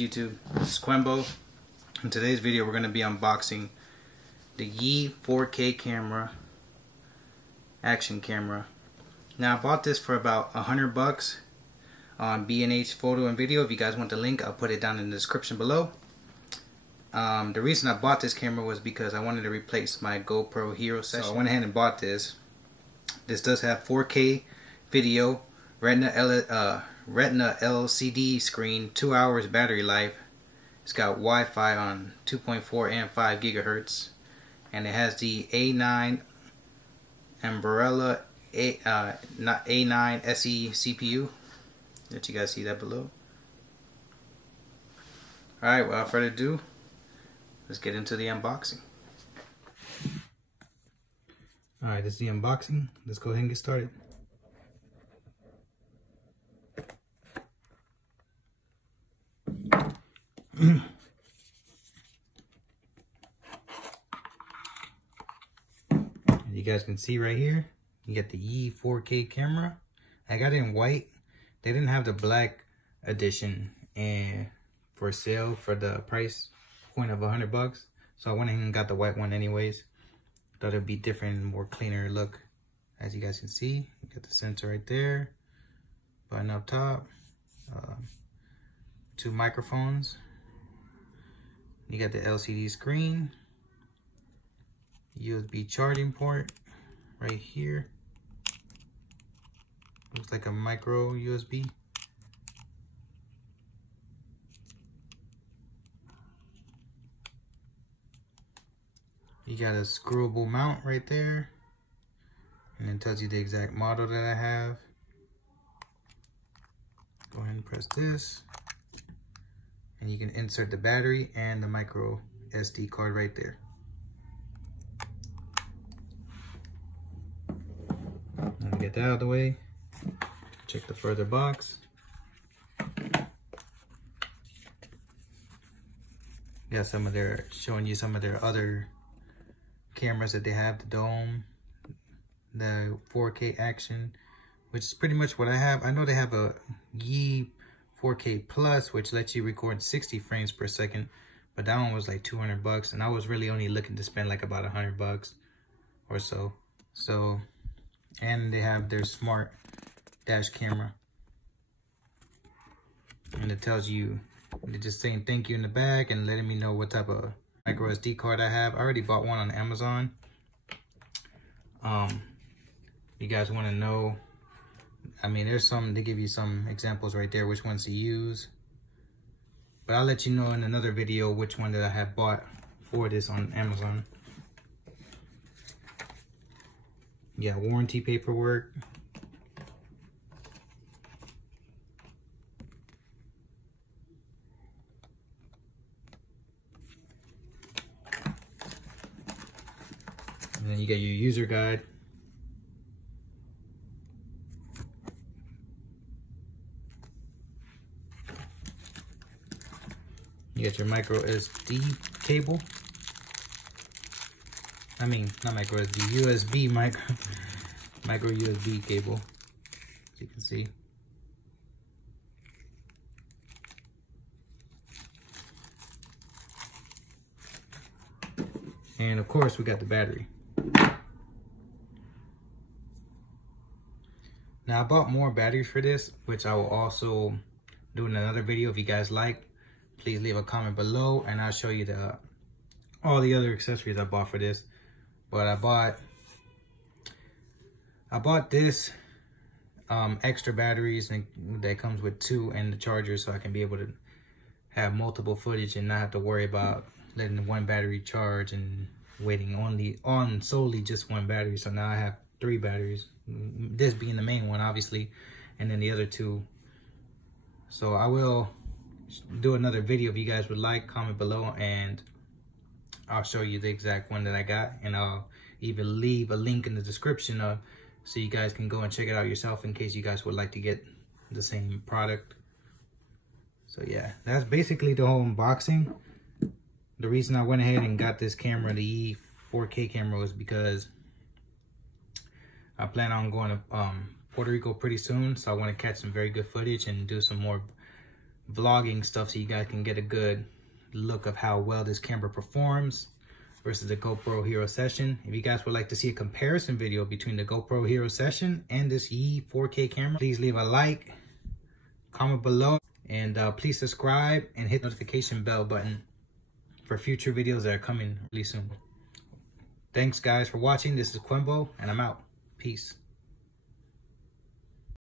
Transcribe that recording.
YouTube? This is Qrembo. In today's video we're going to be unboxing the Yi 4K camera, action camera. Now I bought this for about $100 on B&H Photo and Video. If you guys want the link, I'll put it down in the description below. The reason I bought this camera was because I wanted to replace my GoPro Hero Session. So I went ahead and bought this. This does have 4K video, Retina LCD screen, 2 hours battery life. It's got Wi-Fi on 2.4 and 5 gigahertz, and it has the A9 Umbrella A9 SE CPU. Let you guys see that below. Alright, without further ado, let's get into the unboxing. Alright, this is the unboxing. Let's go ahead and get started. You guys can see right here, you get the Yi 4K camera. I got it in white. They didn't have the black edition and for sale for the price point of $100, so I went ahead and got the white one anyways. Thought it'd be different, more cleaner look. As you guys can see, you got the sensor right there, button up top, 2 microphones. You got the LCD screen, USB charging port right here. Looks like a micro USB. You got a screwable mount right there, and it tells you the exact model that I have. Go ahead and press this, and you can insert the battery and the micro SD card right there. Let me get that out of the way. Check the further box. Got some of their, showing you some of their other cameras that they have, the Dome, the 4K action, which is pretty much what I have. I know they have a Yi 4K Plus, which lets you record 60 frames per second, but that one was like $200, and I was really only looking to spend like about $100 or so. And they have their smart dash camera, and it tells you, they're just saying thank you in the back and letting me know what type of micro SD card I have. I already bought one on Amazon. You guys want to know, I mean, there's some, they give you some examples right there which ones to use, but I'll let you know in another video which one that I have bought for this on Amazon. Yeah, warranty paperwork. And then you got your user guide. You got your micro SD cable. I mean, not micro SD, USB micro USB cable, as you can see. And of course, we got the battery. Now I bought more batteries for this, which I will also do in another video. If you guys like, please leave a comment below, and I'll show you all the other accessories I bought for this. But I bought this extra batteries, and that comes with 2 and the charger, so I can be able to have multiple footage and not have to worry about letting one battery charge and waiting on solely just one battery. So now I have 3 batteries, this being the main one obviously, and then the other 2. So I will do another video if you guys would like. Comment below and I'll show you the exact one that I got, and I'll even leave a link in the description so you guys can go and check it out yourself in case you guys would like to get the same product. So yeah, that's basically the whole unboxing. The reason I went ahead and got this camera, the Yi 4K camera, was because I plan on going to Puerto Rico pretty soon, so I want to catch some very good footage and do some more vlogging stuff so you guys can get a good look of how well this camera performs versus the GoPro Hero Session. If you guys would like to see a comparison video between the GoPro Hero Session and this Yi 4K camera, please leave a like, comment below, and please subscribe and hit the notification bell button for future videos that are coming really soon. Thanks guys for watching. This is Qrembo and I'm out. Peace.